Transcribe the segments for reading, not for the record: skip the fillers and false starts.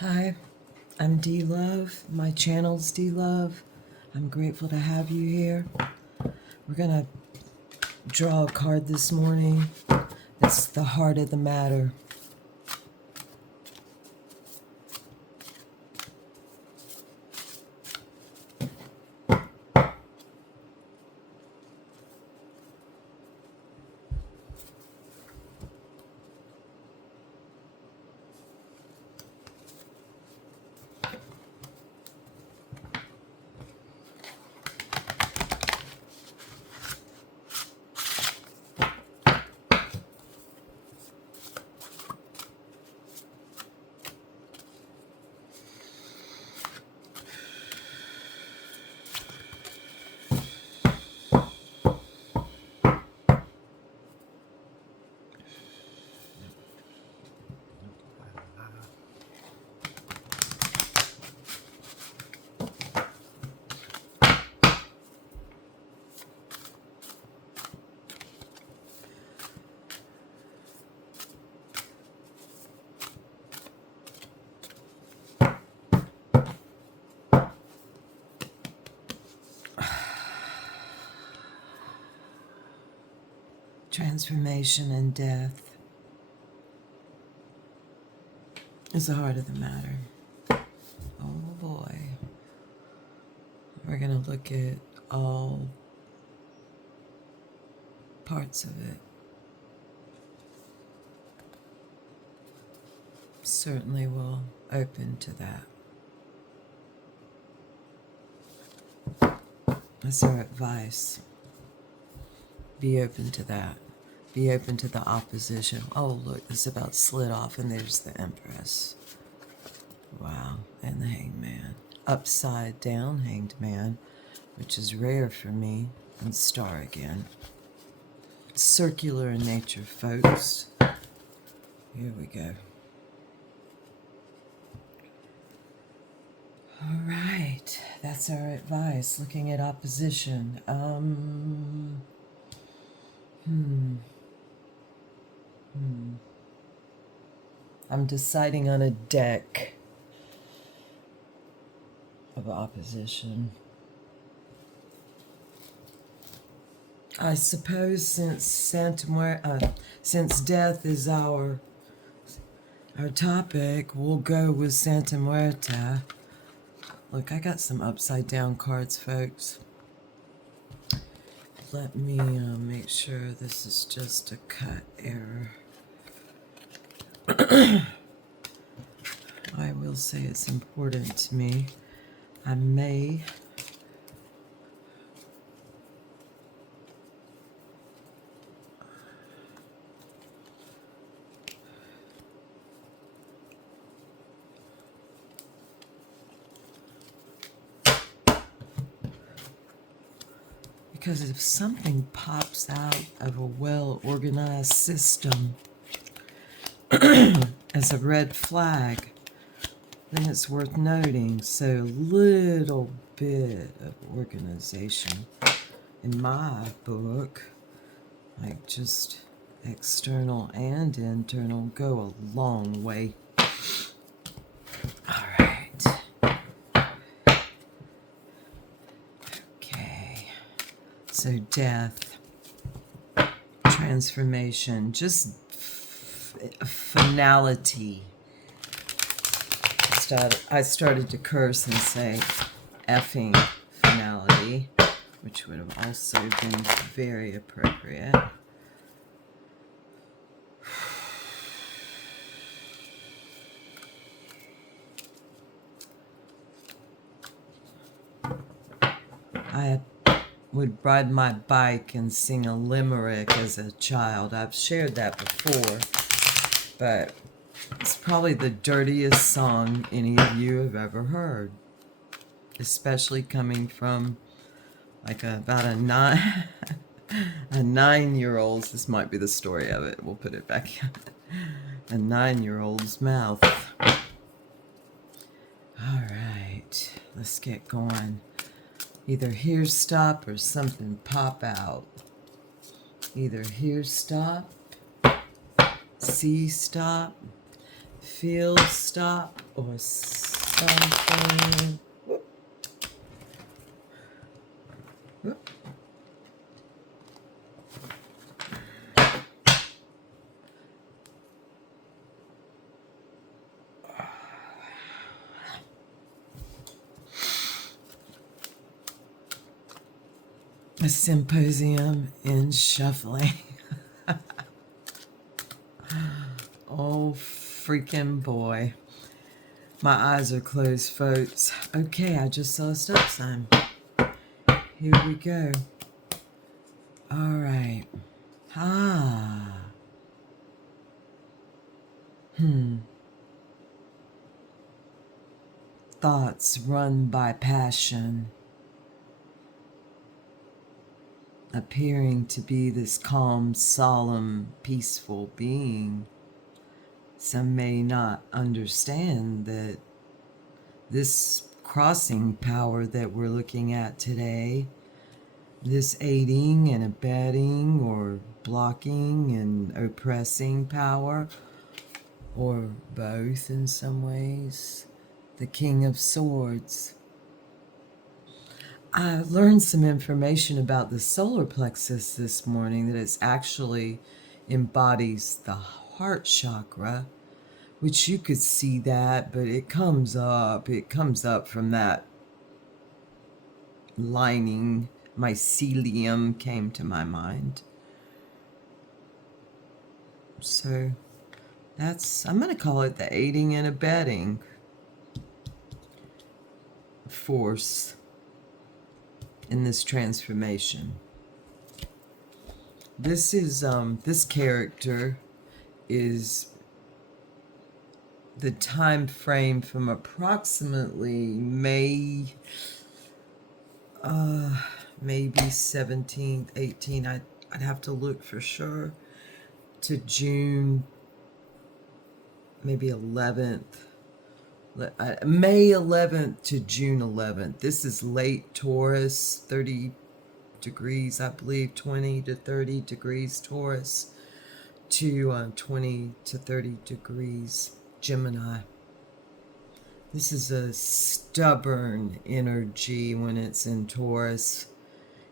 Hi, I'm D Love. My channel's D Love. I'm grateful to have you here. We're gonna draw a card this morning. It's the heart of the matter. Transformation and death is the heart of the matter. Oh boy. We're gonna look at all parts of it. Certainly will open to that. That's our advice. Be open to that. Be open to the opposition. Oh, look, it's about slid off, and there's the Empress. Wow, and the Hangman. Upside down Hanged Man, which is rare for me, and Star again. It's circular in nature, folks. Here we go. All right, that's our advice. Looking at opposition. I'm deciding on a deck of opposition. I suppose since death is our topic, we'll go with Santa Muerta. Look, I got some upside down cards, folks. Let me make sure this is just a cut error. I will say it's important to me. I may because if something pops out of a well-organized system as a red flag, then it's worth noting. So a little bit of organization in my book, like just external and internal, go a long way. All right. Okay. So death, transformation, just finality. I started to curse and say effing finality, which would have also been very appropriate. I would ride my bike and sing a limerick as a child. I've shared that before, but it's probably the dirtiest song any of you have ever heard, especially coming from like about a 9-year-old. This might be the story of it. We'll put it back. A 9-year-old's mouth. All right, let's get going. Either here stop or something pop out. Either here stop, see stop, feel stop, or something. Whoop, whoop. A symposium in shuffling. Oh, freaking boy. My eyes are closed, folks. Okay, I just saw a stop sign. Here we go. All right. Ah. Thoughts run by passion, appearing to be this calm, solemn, peaceful being. Some may not understand that this crossing power that we're looking at today, this aiding and abetting or blocking and oppressing power, or both in some ways, the King of Swords. I learned some information about the solar plexus this morning, that it actually embodies the heart chakra, which you could see that, but it comes up from that lining. Mycelium came to my mind. So I'm going to call it the aiding and abetting force in this transformation. This is this character is the time frame from approximately May, maybe 17th, 18th. I'd have to look for sure, to June, maybe 11th. May 11th to June 11th. This is late Taurus, 30 degrees, I believe, 20 to 30 degrees Taurus, to 20 to 30 degrees Gemini. This is a stubborn energy when it's in Taurus,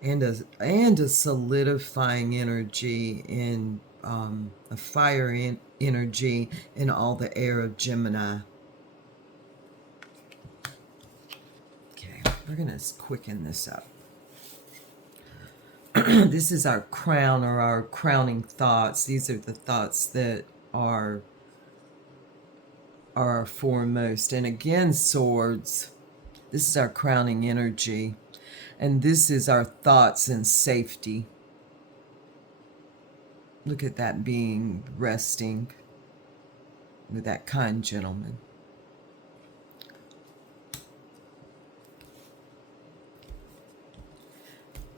and a solidifying energy in a fire energy in all the air of Gemini. Okay, we're gonna quicken this up. This is our crown, or our crowning thoughts. These are the thoughts that are our foremost. And again, swords, this is our crowning energy. And this is our thoughts and safety. Look at that being resting with that kind gentleman.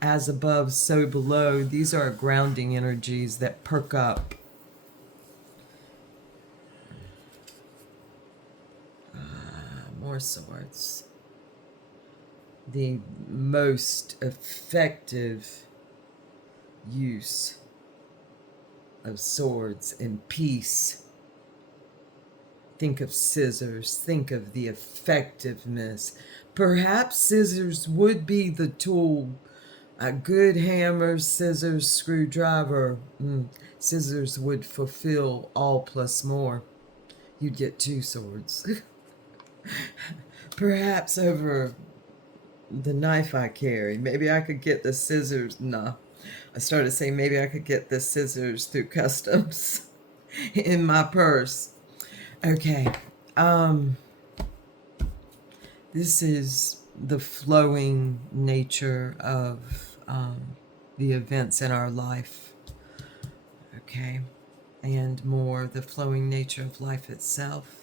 As above, so below. These are grounding energies that perk up. More swords. The most effective use of swords in peace. Think of scissors. Think of the effectiveness. Perhaps scissors would be the tool. A good hammer, scissors, screwdriver. Scissors would fulfill all plus more. You'd get 2 swords. Perhaps over the knife I carry. Maybe I could get the scissors. No. I started saying maybe I could get the scissors through customs in my purse. Okay. This is the flowing nature of the events in our life. Okay. And more, the flowing nature of life itself.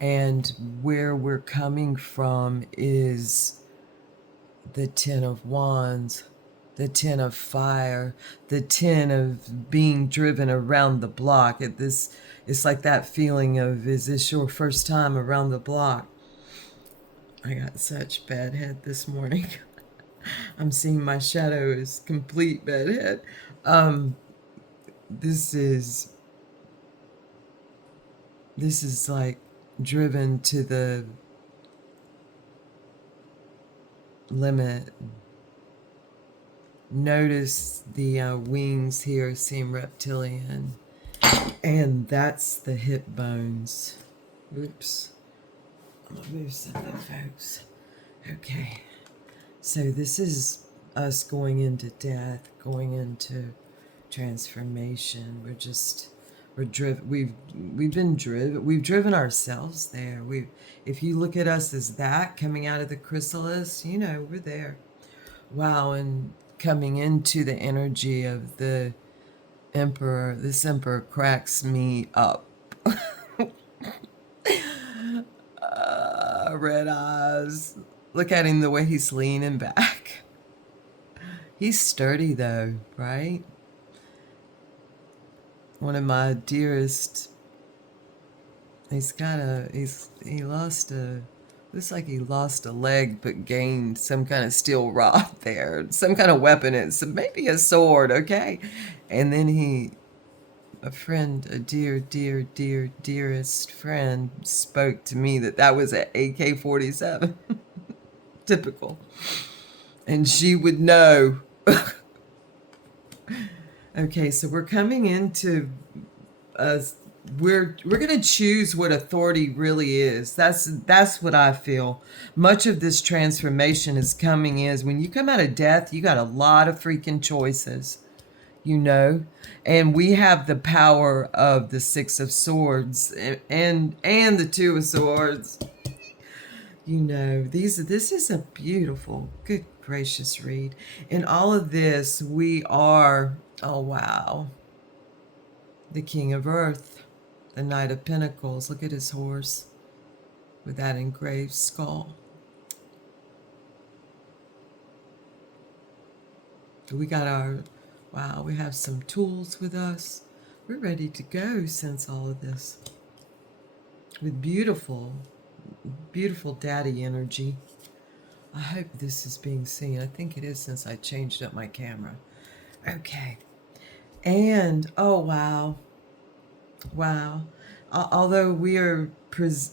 And where we're coming from is the 10 of Wands, the 10 of fire, the 10 of being driven around the block. It's like that feeling of, is this your first time around the block? I got such bad head this morning. I'm seeing my shadow as complete bad head. This is like driven to the limit. Notice the wings here seem reptilian, and that's the hip bones. Oops. I'm gonna move something, folks. Okay. So this is us going into death, going into transformation. We're driven. We've been driven. We've driven ourselves there. If you look at us as that coming out of the chrysalis, you know we're there. Wow, and coming into the energy of the emperor. This emperor cracks me up. Red eyes. Look at him, the way he's leaning back. He's sturdy though, right? One of my dearest. He lost a, looks like he lost a leg but gained some kind of steel rod there, some kind of weapon. It's maybe a sword, okay? And then a friend, a dearest friend spoke to me that was an AK-47. Typical. And she would know. Okay, so we're coming into we're going to choose what authority really is. That's what I feel. Much of this transformation is coming is when you come out of death, you got a lot of freaking choices, you know, and we have the power of the Six of Swords and the Two of Swords. You know, this is a beautiful, good gracious read. In all of this, we are, oh wow, the King of Earth, the Knight of Pentacles. Look at his horse with that engraved skull. We got wow, we have some tools with us. We're ready to go since all of this. With beautiful, beautiful daddy energy. I hope this is being seen. I think it is since I changed up my camera. Okay. And, oh, wow. Wow. Although we are, that's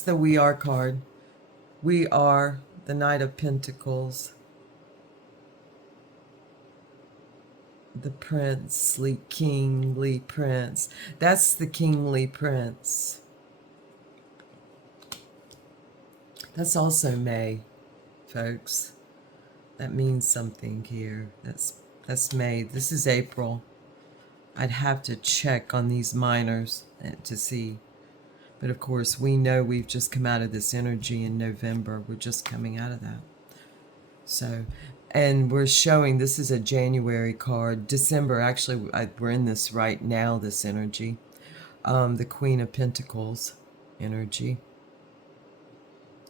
the we are card. We are the Knight of Pentacles. The princely, kingly prince. That's the kingly prince. That's also May, folks. That means something here. That's May. This is April. I'd have to check on these minors to see. But of course, we know we've just come out of this energy in November. We're just coming out of that. So, and we're showing, this is a January card. December, actually, we're in this right now, this energy. The Queen of Pentacles energy.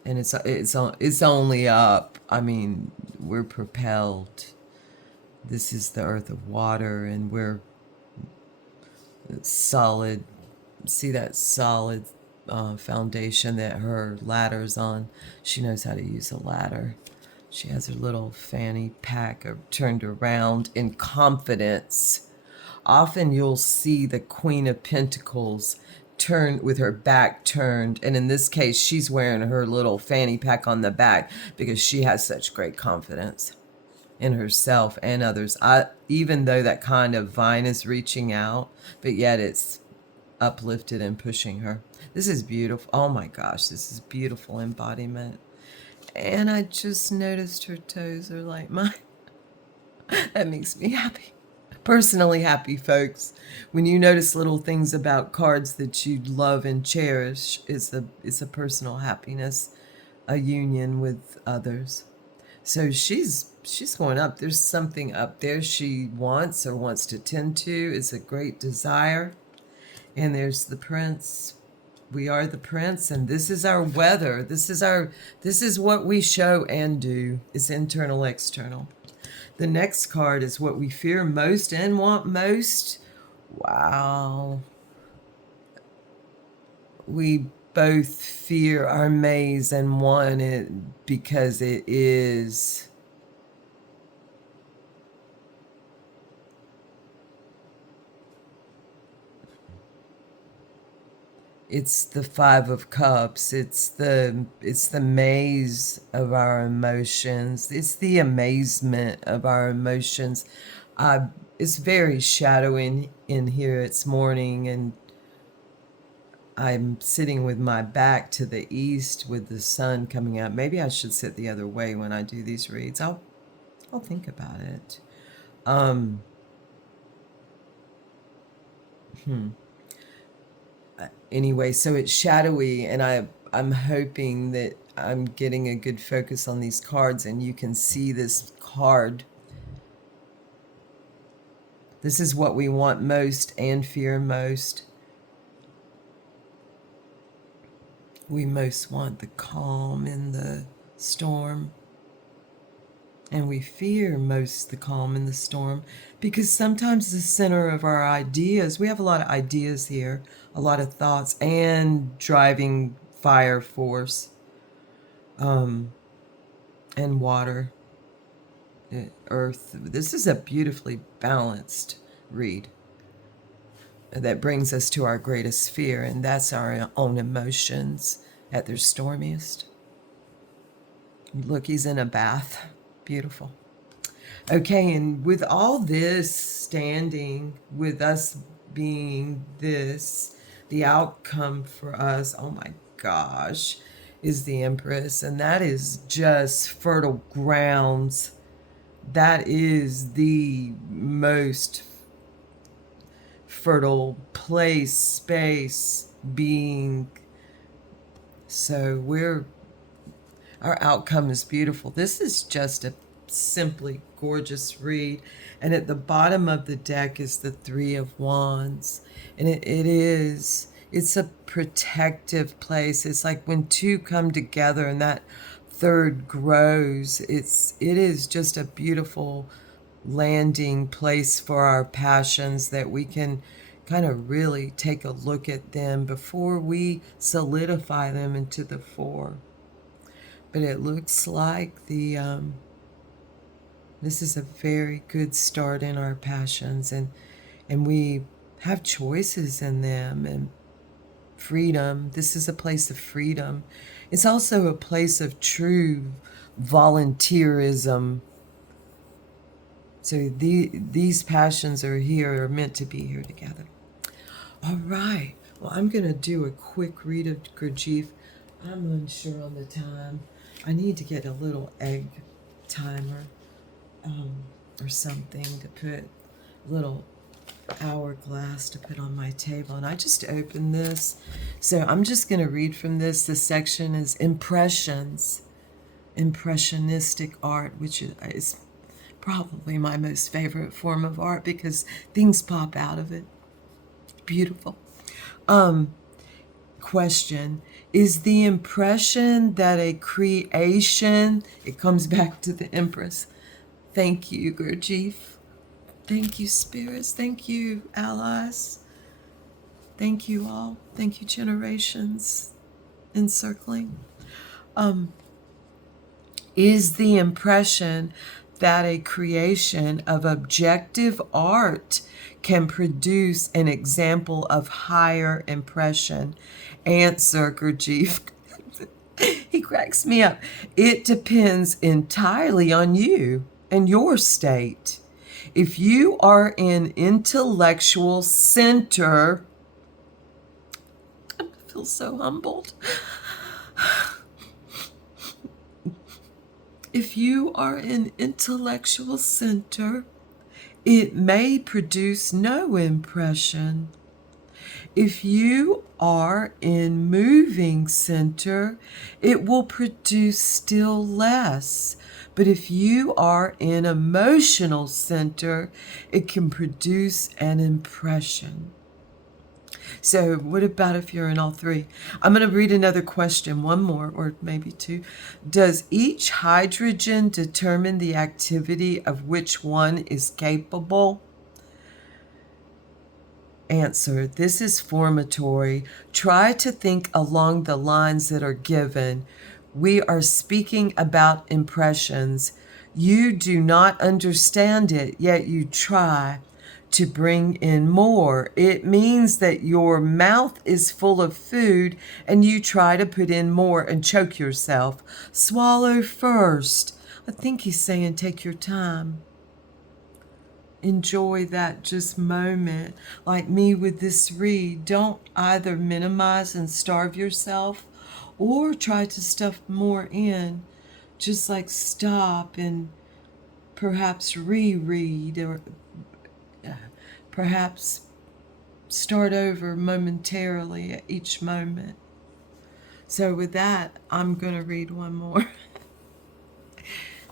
And it's only up. I mean, we're propelled. This is the earth of water, and we're solid. See that solid foundation that her ladder's on? She knows how to use a ladder. She has her little fanny pack turned around in confidence. Often you'll see the Queen of Pentacles turned with her back turned, and in this case she's wearing her little fanny pack on the back because she has such great confidence in herself and others. Even though that kind of vine is reaching out, but yet it's uplifted and pushing her. This is beautiful. Oh my gosh, this is beautiful embodiment. And I just noticed her toes are like mine. That makes me happy. Personally happy, folks. When you notice little things about cards that you love and cherish, it's a personal happiness, a union with others. So she's going up. There's something up there she wants to tend to. It's a great desire. And there's the prince. We are the prince, and this is our weather. This is what we show and do. It's internal, external. The next card is what we fear most and want most. Wow. We both fear our maze and want it because it is It's the Five of Cups. It's the maze of our emotions. It's the amazement of our emotions. I it's very shadowy in here. It's morning, and I'm sitting with my back to the east with the sun coming up. Maybe I should sit the other way when I do these reads. I'll think about it. Um, hmm. Anyway, so it's shadowy, and I'm hoping that I'm getting a good focus on these cards, and you can see this card. This is what we want most and fear most. We most want the calm in the storm, and we fear most the calm in the storm, because sometimes the center of our ideas, we have a lot of ideas here, a lot of thoughts, and driving fire force, and water, earth. This is a beautifully balanced read that brings us to our greatest fear, and that's our own emotions at their stormiest. Look, he's in a bath. Beautiful. Okay, and with all this standing, with us being this, the outcome for us, oh my gosh, is the Empress. And that is just fertile grounds. That is the most fertile place, space, being. So our outcome is beautiful. This is just a simply gorgeous read. And at the bottom of the deck is the Three of Wands. And it's a protective place. It's like when two come together and that third grows. It is just a beautiful landing place for our passions, that we can kind of really take a look at them before we solidify them into the four. But it looks like this is a very good start in our passions, and we have choices in them, and freedom. This is a place of freedom. It's also a place of true volunteerism. So these passions are meant to be here together. All right. Well, I'm going to do a quick read of Gurdjieff. I'm unsure on the time. I need to get a little egg timer or something to put, a little hourglass to put on my table. And I just opened this. So I'm just going to read from this. The section is Impressions, Impressionistic Art, which is probably my most favorite form of art because things pop out of it. Beautiful. Question: is the impression that a creation, it comes back to the Empress. Thank you, Gurdjieff. Thank you, spirits. Thank you, allies. Thank you all. Thank you, generations encircling. Is the impression that a creation of objective art can produce an example of higher impression? Answer, Gurdjieff. He cracks me up. It depends entirely on you and your state. If you are in intellectual center, I feel so humbled. If you are in intellectual center, it may produce no impression. If you are in moving center, it will produce still less. But if you are in emotional center, it can produce an impression. So what about if you're in all three? I'm going to read another question, one more, or maybe two. Does each hydrogen determine the activity of which one is capable? Answer: this is formatory. Try to think along the lines that are given. We are speaking about impressions. You do not understand it, yet you try. to bring in more. It means that your mouth is full of food and you try to put in more and choke yourself. Swallow first. I think he's saying take your time. Enjoy that just moment. Like me with this read, don't either minimize and starve yourself or try to stuff more in. Just like stop and perhaps reread or perhaps start over momentarily at each moment. So with that, I'm going to read one more.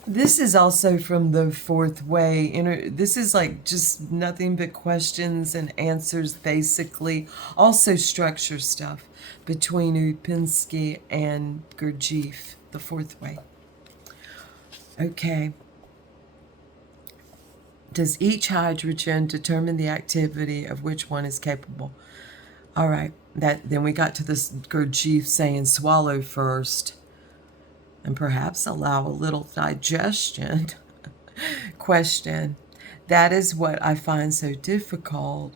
This is also from the Fourth Way. This is like just nothing but questions and answers, basically. Also structure stuff between Upinski and Gurdjieff, the Fourth Way. Okay. Does each hydrogen determine the activity of which one is capable? All right. Then we got to this Gurdjieff saying swallow first and perhaps allow a little digestion. Question. That is what I find so difficult.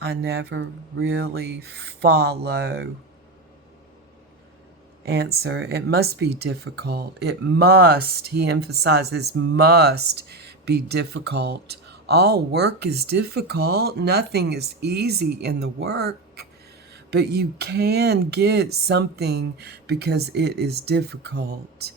I never really follow. Answer. It must be difficult. It must, he emphasizes, must be difficult. All work is difficult. Nothing is easy in the work. But you can get something because it is difficult.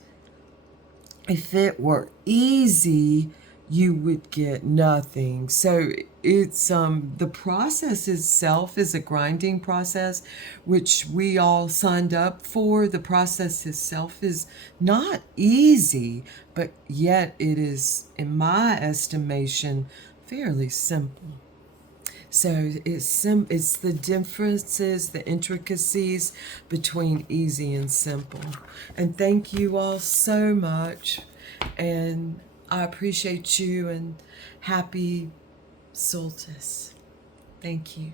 If it were easy, you would get nothing. So it's the process itself is a grinding process, which we all signed up for. The process itself is not easy, but yet it is, in my estimation, fairly simple. So it's the differences, the intricacies between easy and simple. And thank you all so much. And I appreciate you and happy solstice. Thank you.